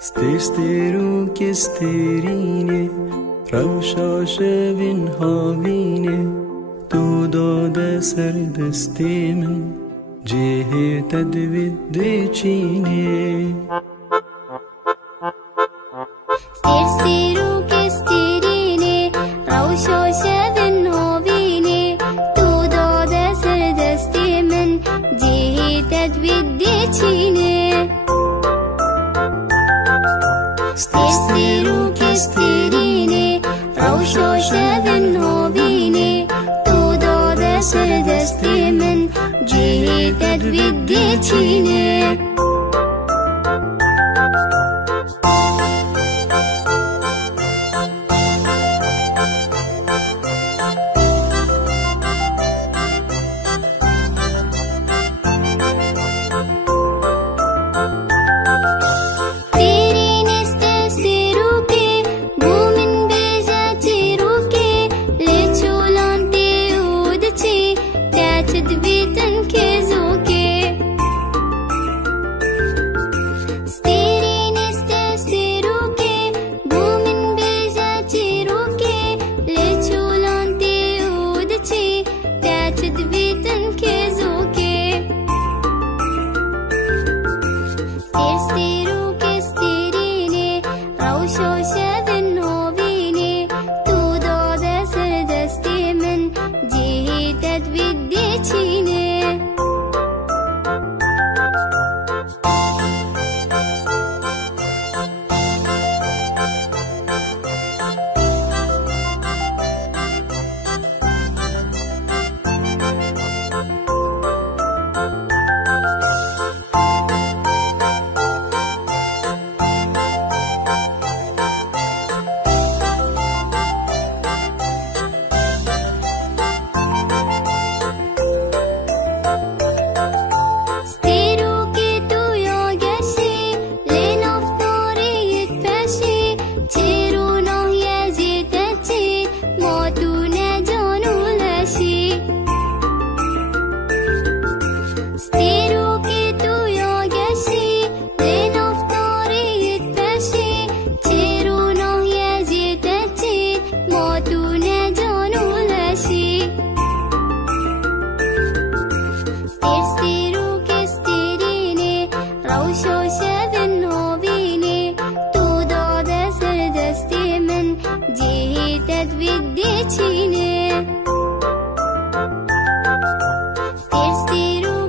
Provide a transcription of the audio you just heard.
Stesteru sterine, ravshashevin havine, tu dode serdeste min, cehe tedvidde çine. Stesteru sterine, ravshashevin havine, tu dode serdeste min, cehe tedvidde çine. Stesteru sterine, ravshashevin havine, tu dode serdeste min, cehe tedvidde çine. Stesteru